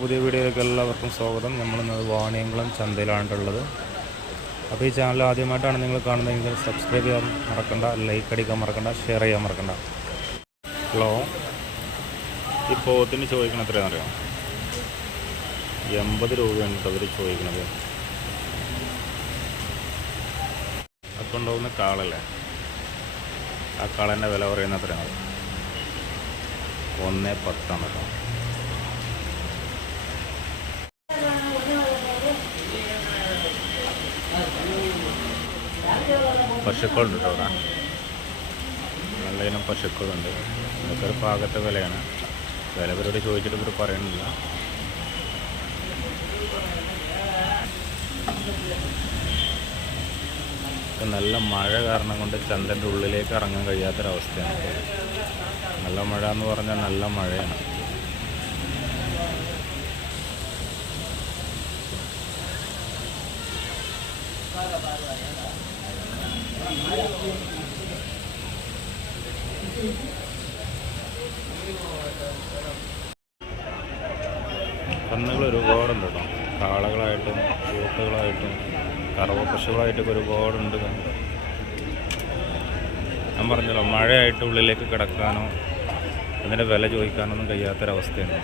പുതിയ വീഡിയോയിലേക്ക് എല്ലാവർക്കും സ്വാഗതം. നമ്മളിന്നത് വാണിയംകുളം ചന്തയിലാണുള്ളത്. അപ്പോൾ ഈ ചാനൽ ആദ്യമായിട്ടാണ് നിങ്ങൾ കാണുന്നതെങ്കിൽ സബ്സ്ക്രൈബ് ചെയ്യാൻ മറക്കണ്ട, ലൈക്ക് അടിക്കാൻ മറക്കണ്ട, ഷെയർ ചെയ്യാൻ മറക്കണ്ട. ഹലോ, ഈ പോത്തിന് ചോദിക്കണം എത്രയാണെന്നറിയാം? 80 രൂപയാണ് അവർ ചോദിക്കുന്നത്. അപ്പോൾ ഉണ്ടാവുന്ന കാളല്ലേ, ആ കാളൻ്റെ വില പറയുന്നത് എത്രയാണ്? 1.10 കേട്ടോ. പശുക്കളുണ്ട് കേട്ടോ അവിടെ, നല്ല ഇനം പശുക്കളുണ്ട്. ഇതൊക്കെ ഒരു പാകത്തെ വിലയാണ്. വില ഇവരോട് ചോദിച്ചിട്ട് ഇവർ പറയണില്ല. നല്ല മഴ കാരണം കൊണ്ട് ചന്തൻ്റെ ഉള്ളിലേക്ക് ഇറങ്ങാൻ കഴിയാത്തൊരവസ്ഥയാണ്. നല്ല മഴ എന്ന് പറഞ്ഞാൽ നല്ല മഴയാണ്. കന്നുകൾ ഒരുപാടുണ്ട് കേട്ടോ. കാളകളായിട്ടും കൂട്ടുകളായിട്ടും കറവ പശുക്കളായിട്ടൊക്കെ ഒരുപാടുണ്ട്. ഞാൻ പറഞ്ഞല്ലോ, മഴയായിട്ട് ഉള്ളിലേക്ക് കിടക്കാനോ അതിൻ്റെ വില ചോദിക്കാനോ ഒന്നും കഴിയാത്തൊരവസ്ഥയാണ്.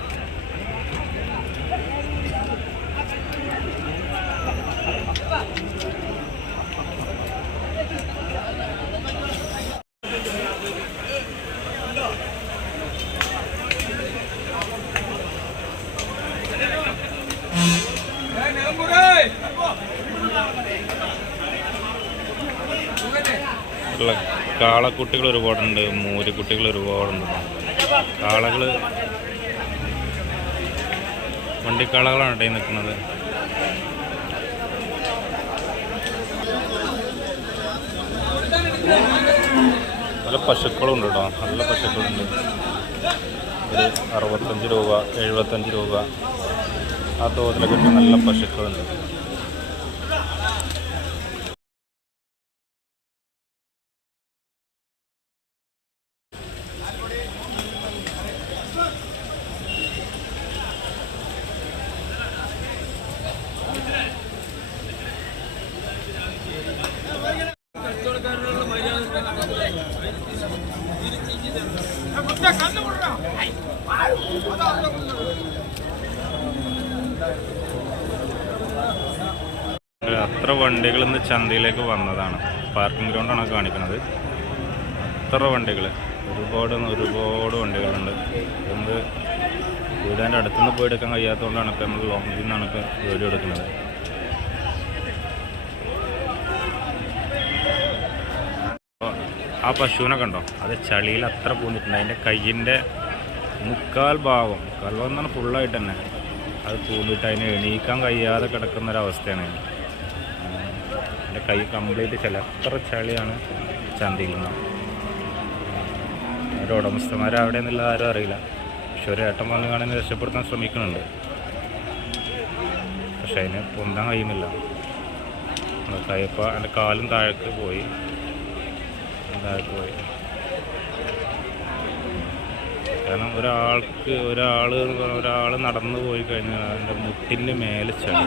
കാളക്കുട്ടികൾ ഒരുപാടുണ്ട്, മൂരിക്കുട്ടികൾ ഒരുപാടുണ്ട്. കാളകൾ വണ്ടിക്കാളകളാണ് ഇടയിൽ നിൽക്കുന്നത്. നല്ല പശുക്കളുണ്ട് കേട്ടോ, നല്ല പശുക്കളുണ്ട്. ഒരു 65 രൂപ 75 രൂപ ആ തോതിലൊക്കെ നല്ല പശുക്കളുണ്ട്. അത്ര വണ്ടികൾ ഇന്ന് ചന്തയിലേക്ക് വന്നതാണ്. പാർക്കിംഗ് ഗ്രൗണ്ടാണ് കാണിക്കുന്നത്. അത്ര വണ്ടികൾ, ഒരുപാട് വണ്ടികളുണ്ട്. എന്ത് വീടിൻ്റെ അടുത്തുനിന്ന് പോയി എടുക്കാൻ കഴിയാത്തതുകൊണ്ടാണ് ഇപ്പോൾ നമ്മൾ ലോങ്ങിൽ നിന്നാണ് ഇപ്പോൾ വീഡിയോ എടുക്കുന്നത്. ആ പശുവിനെ കണ്ടോ, അത് ചളിയിൽ അത്ര പൂന്നിട്ടുണ്ട്. അതിൻ്റെ കയ്യിൻ്റെ മുക്കാൽ ഭാഗം പറഞ്ഞാൽ ഫുള്ളായിട്ട് തന്നെ അത് പൂന്നിട്ട് അതിന് എണീക്കാൻ കഴിയാതെ കിടക്കുന്നൊരവസ്ഥയാണ്. എൻ്റെ കൈ കംപ്ലീറ്റ് അത്ര ചളിയാണ് ചന്തയിൽ നിന്ന്. ഒരു ഉടമസ്ഥന്മാരവിടെ നിന്നുള്ള ആരും അറിയില്ല. പക്ഷെ ഒരു ഏട്ടൻ വന്ന് കാണാൻ രക്ഷപ്പെടുത്താൻ ശ്രമിക്കുന്നുണ്ട്. പക്ഷെ അതിന് പൊന്താൻ കഴിയുന്നില്ല. കയ്യപ്പോൾ എൻ്റെ കാലും താഴേക്ക് പോയി. കാരണം ഒരാൾ നടന്നു പോയി കഴിഞ്ഞാൽ അതിൻ്റെ മുട്ടിൻ്റെ മേലെ ചളി.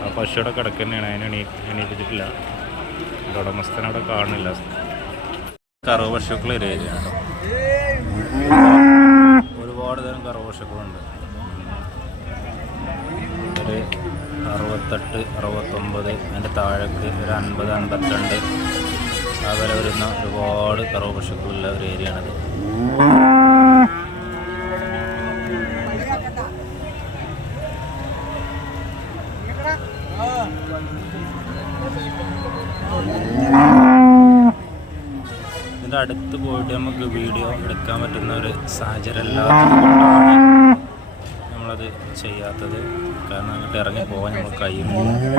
ആ പശുവിടെ കിടക്കുന്നതാണ്. അതിനെ എണീപ്പിച്ചിട്ടില്ല. എൻ്റെ ഉടമസ്ഥനെ അവിടെ കാണുന്നില്ല. കറവ പശുക്കൾ ഏരിയയാണ്. ഒരുപാട് തരം കറവ പശുക്കളുണ്ട്. ഒരു 68, 69, അതിൻ്റെ താഴേക്ക് ഒരു 50, 52 ആ വില വരുന്ന ഒരുപാട് കറവ പശുക്കളുള്ള ഒരു ഏരിയയാണിത്. ഇതിൻ്റെ അടുത്ത് പോയിട്ട് നമുക്ക് വീഡിയോ എടുക്കാൻ പറ്റുന്ന ഒരു സാഹചര്യം അല്ലാത്തതുകൊണ്ടാണ് നമ്മളത് ചെയ്യാത്തത്. കാരണം അങ്ങോട്ട് ഇറങ്ങി പോകാൻ നമ്മൾ കഴിയുന്നില്ല.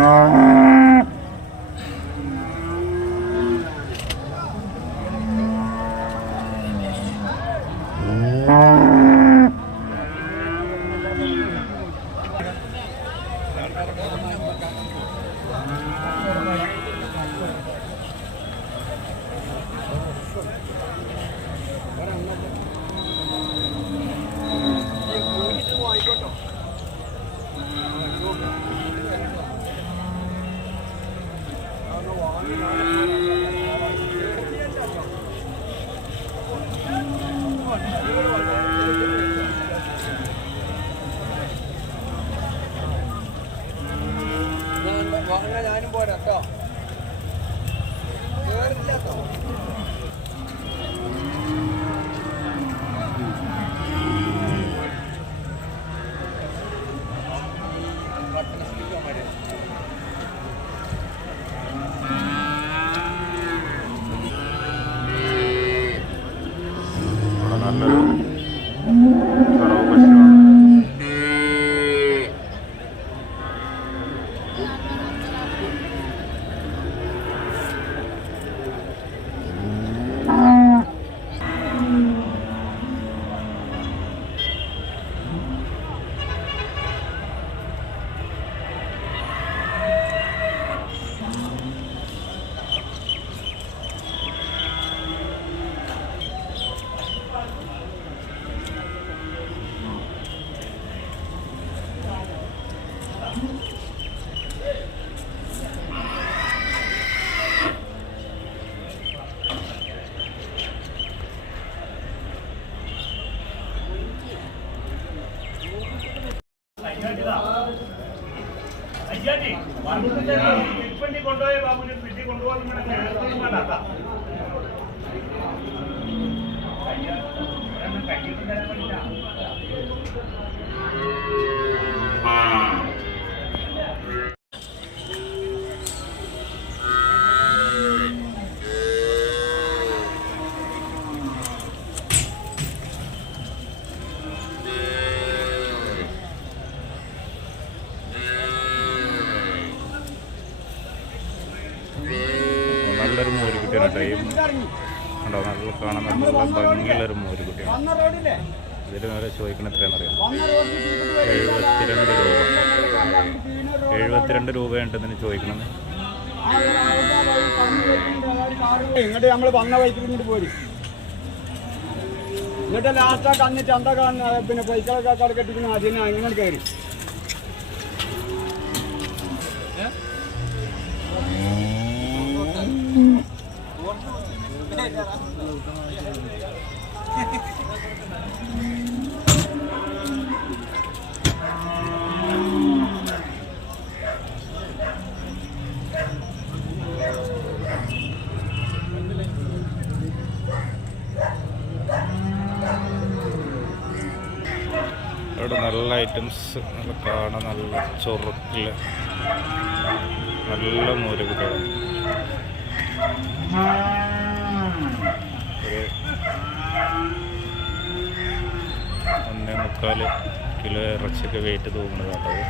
നല്ലൊരു മോരുകുട്ടിയാണ് ടൈം ഉണ്ടോ, നല്ല കാണാൻ നല്ല ഭംഗിയുള്ളൊരു മോരുകുട്ടിയാണ്. ഇതിന് നേരെ ചോദിക്കണം എത്രയാണെന്നറിയാം, 72 രൂപയുണ്ട് ഇതിന് ചോദിക്കണമെന്ന്. ഇങ്ങോട്ട് നമ്മൾ വന്ന വൈക്കിൽ ഇങ്ങോട്ട് പോരി. എന്നിട്ട് ലാസ്റ്റാക്ക് അന്ന് ചന്ത കാണുന്ന പിന്നെ പൈസകളൊക്കെ കടക്കെട്ടിക്കുന്ന അതിന് അങ്ങനെ കയറി. ഇവിടെ നല്ല ഐറ്റംസ് കാണാൻ നല്ല ചൊറുക്കില്ല നല്ല മോരുകുട്ടികൾ. ഒരു 1.25 കിലോ ഇറച്ചിയൊക്കെ വെയിറ്റ് തൂങ്ങുന്നതാട്ടത്.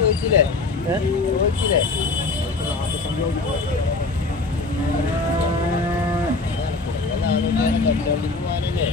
ചോദിച്ചില്ലേ ചോദിച്ചില്ലേ കച്ചവടത്തിനല്ലേ.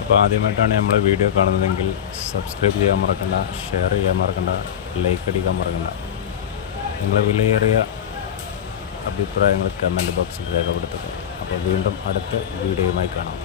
അപ്പോൾ ആദ്യമായിട്ടാണ് നമ്മളെ വീഡിയോ കാണുന്നതെങ്കിൽ സബ്സ്ക്രൈബ് ചെയ്യാൻ മറക്കണ്ട, ഷെയർ ചെയ്യാൻ മറക്കണ്ട, ലൈക്ക് അടിക്കാൻ മറക്കണ്ട. നിങ്ങളെ വിലയേറിയ അഭിപ്രായങ്ങൾ കമൻറ്റ് ബോക്സിൽ രേഖപ്പെടുത്തുക. അപ്പോൾ വീണ്ടും അടുത്ത വീഡിയോയുമായി കാണാം.